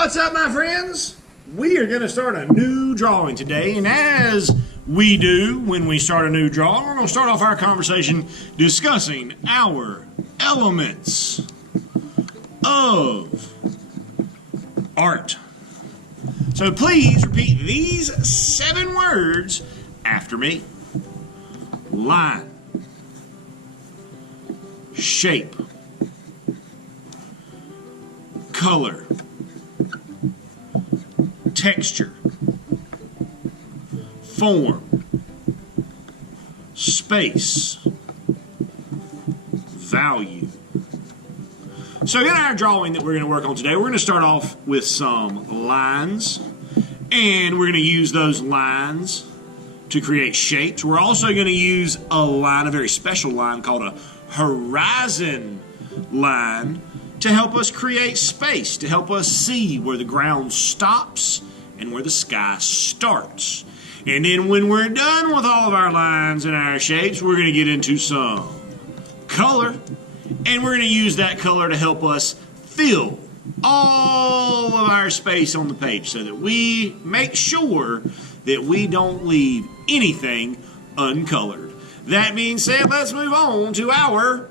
What's up, my friends? We are going to start a new drawing today, and as we do when we start a new drawing, we're going to start off our conversation discussing our elements of art. So please repeat these 7 words after me. Line, shape, color, texture, form, space, value. So in our drawing that we're going to work on today, we're going to start off with some lines, and we're going to use those lines to create shapes. We're also going to use a line, a very special line called a horizon line, to help us create space, to help us see where the ground stops and where the sky starts. And then when we're done with all of our lines and our shapes, we're going to get into some color, and we're going to use that color to help us fill all of our space on the page so that we make sure that we don't leave anything uncolored. That being said, let's move on to our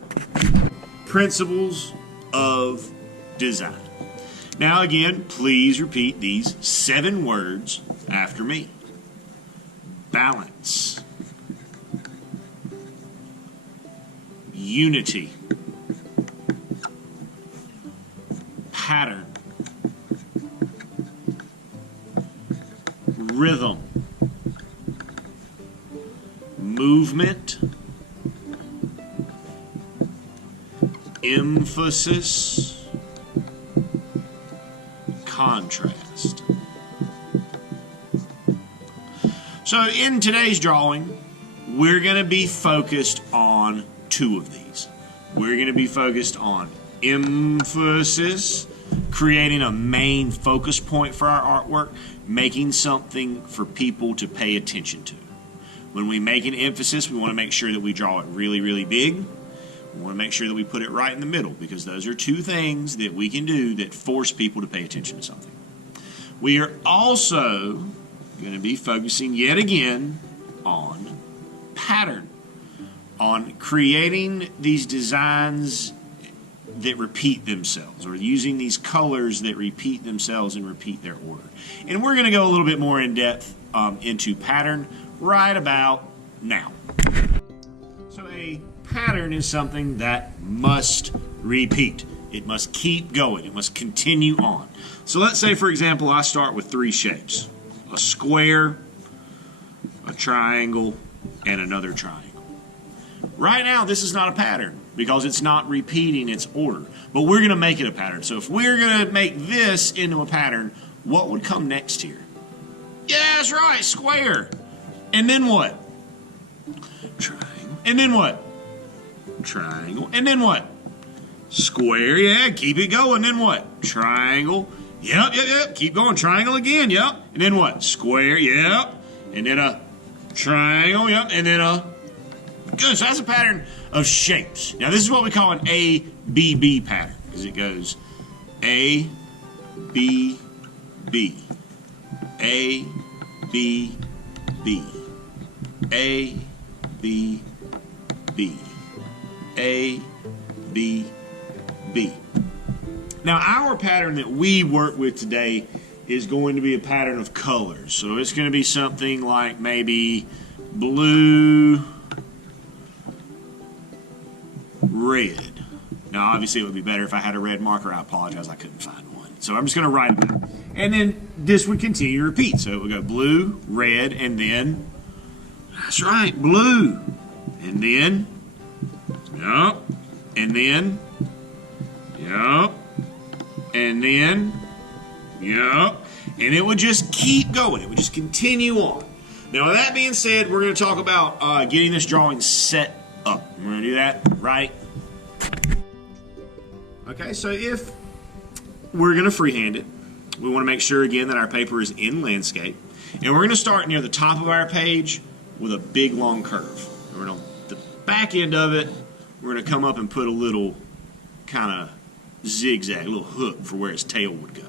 principles of design. Now again, please repeat these 7 words after me. Balance, unity, pattern, rhythm, movement, emphasis, contrast. So in today's drawing, we're going to be focused on 2 of these. We're going to be focused on emphasis, creating a main focus point for our artwork, making something for people to pay attention to. When we make an emphasis, we want to make sure that we draw it really, really big. We want to make sure that we put it right in the middle, because those are 2 things that we can do that force people to pay attention to something. We are also going to be focusing yet again on pattern, on creating these designs that repeat themselves, or using these colors that repeat themselves and repeat their order. And we're going to go a little bit more in depth into pattern right about now. So a pattern is something that must repeat. It must keep going. It must continue on. So let's say, for example, I start with 3 shapes: a square, a triangle, and another triangle. Right now, this is not a pattern because it's not repeating its order, but we're going to make it a pattern. So if we're going to make this into a pattern, what would come next here? Yeah, that's right, square. And then what? Triangle. And then what? Triangle. And then what? Square, yeah, keep it going. Then what? Triangle. Yep. Keep going. Triangle again, yep. And then what? Square, yep. And then a triangle, yep. And then a... Good, so that's a pattern of shapes. Now this is what we call an ABB pattern, because it goes A, B, B, A, B, B, A, B, B, A, B, B. Now our pattern that we work with today is going to be a pattern of colors. So it's going to be something like maybe blue, red. Now obviously it would be better if I had a red marker. I apologize, I couldn't find one. So I'm just going to write it out. And then this would continue to repeat. So it would go blue, red, and then, that's right, blue. And then, yup, and then, yup, and then, yup. And it would just keep going. It would just continue on. Now with that being said, we're going to talk about getting this drawing set up. We're going to do that right. Okay, so if we're going to freehand it, we want to make sure again that our paper is in landscape. And we're going to start near the top of our page with a big long curve. We're going to, the back end of it, we're going to come up and put a little kind of zigzag, a little hook for where its tail would go.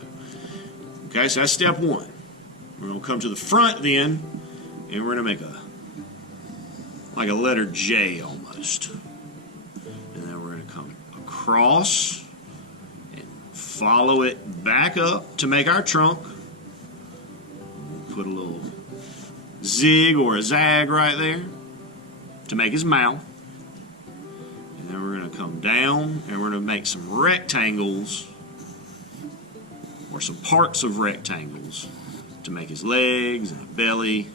Okay, so that's step one. We're going to come to the front then, and we're going to make like a letter J almost. And then we're going to come across and follow it back up to make our trunk. We'll put a little zig or a zag right there to make his mouth. And then we're going to come down and we're going to make some rectangles or some parts of rectangles to make his legs and belly.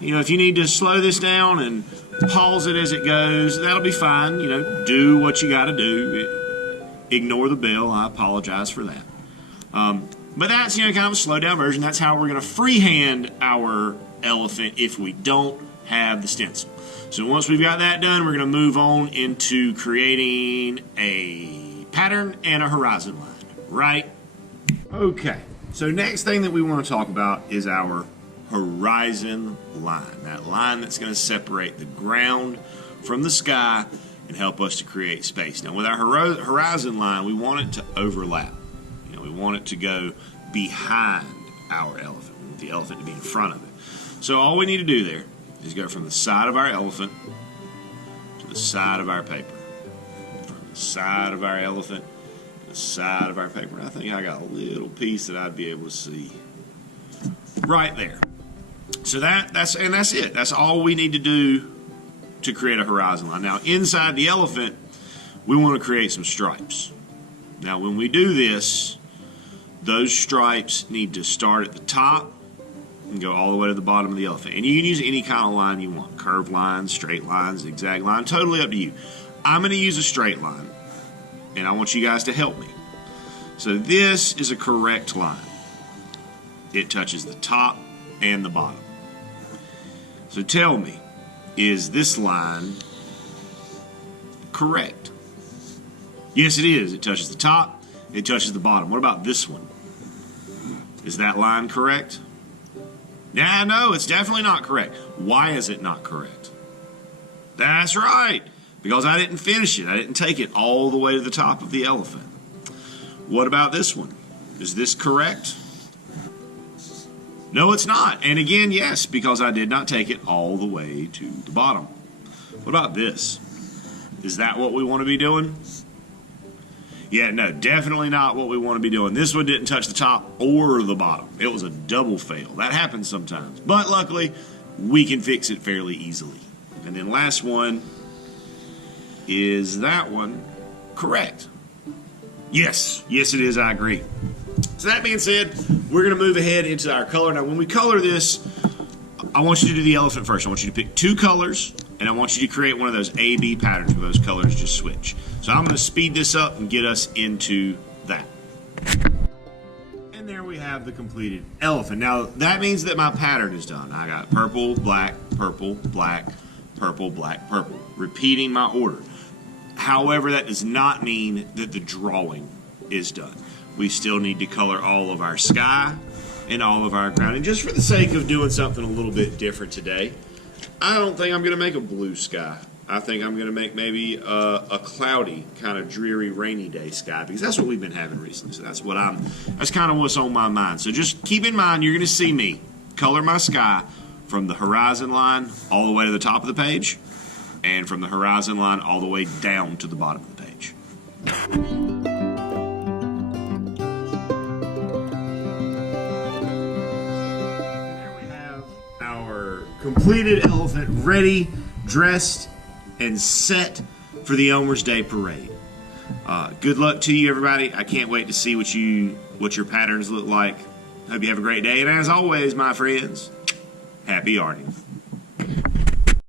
You know, if you need to slow this down and pause it as it goes, that'll be fine. You know, do what you got to do. Ignore the bell. I apologize for that. But that's, you know, kind of a slow down version. That's how we're going to freehand our elephant if we don't have the stencil. So once we've got that done, we're going to move on into creating a pattern and a horizon line, right? Okay, so next thing that we want to talk about is our horizon line. That line that's going to separate the ground from the sky and help us to create space. Now with our horizon line, we want it to overlap. You know, we want it to go behind our elephant. We want the elephant to be in front of it. So all we need to do there is go from the side of our elephant to the side of our paper. From the side of our elephant to the side of our paper. And I think I got a little piece that I'd be able to see right there. So that's it. That's all we need to do to create a horizon line. Now inside the elephant, we want to create some stripes. Now when we do this, those stripes need to start at the top and go all the way to the bottom of the elephant. And you can use any kind of line you want. Curved lines, straight lines, zigzag line, totally up to you. I'm going to use a straight line, and I want you guys to help me. So this is a correct line. It touches the top and the bottom. So tell me, is this line correct? Yes, it is. It touches the top, it touches the bottom. What about this one? Is that line correct? Nah, no, it's definitely not correct. Why is it not correct? That's right, because I didn't finish it. I didn't take it all the way to the top of the elephant. What about this one? Is this correct? No, it's not. And again, yes, because I did not take it all the way to the bottom. What about this? Is that what we want to be doing? Yeah, no, definitely not what we want to be doing. This one didn't touch the top or the bottom. It was a double fail. That happens sometimes. But luckily, we can fix it fairly easily. And then last one, is that one correct? Yes, yes it is, I agree. So that being said, we're going to move ahead into our color. Now when we color this, I want you to do the elephant first. I want you to pick two colors, and I want you to create one of those A-B patterns where those colors just switch. So I'm going to speed this up and get us into that. And there we have the completed elephant. Now that means that my pattern is done. I got purple, black, purple, black, purple, black, purple. Repeating my order. However, that does not mean that the drawing is done. We still need to color all of our sky and all of our ground. And just for the sake of doing something a little bit different today, I don't think I'm going to make a blue sky. I think I'm going to make maybe a cloudy, kind of dreary, rainy day sky, because that's what we've been having recently. So that's kind of what's on my mind. So just keep in mind, you're going to see me color my sky from the horizon line all the way to the top of the page, and from the horizon line all the way down to the bottom of the page. Completed elephant, ready, dressed, and set for the Elmer's Day parade. Good luck to you, everybody. I can't wait to see what your patterns look like. Hope you have a great day. And as always, my friends, happy arting.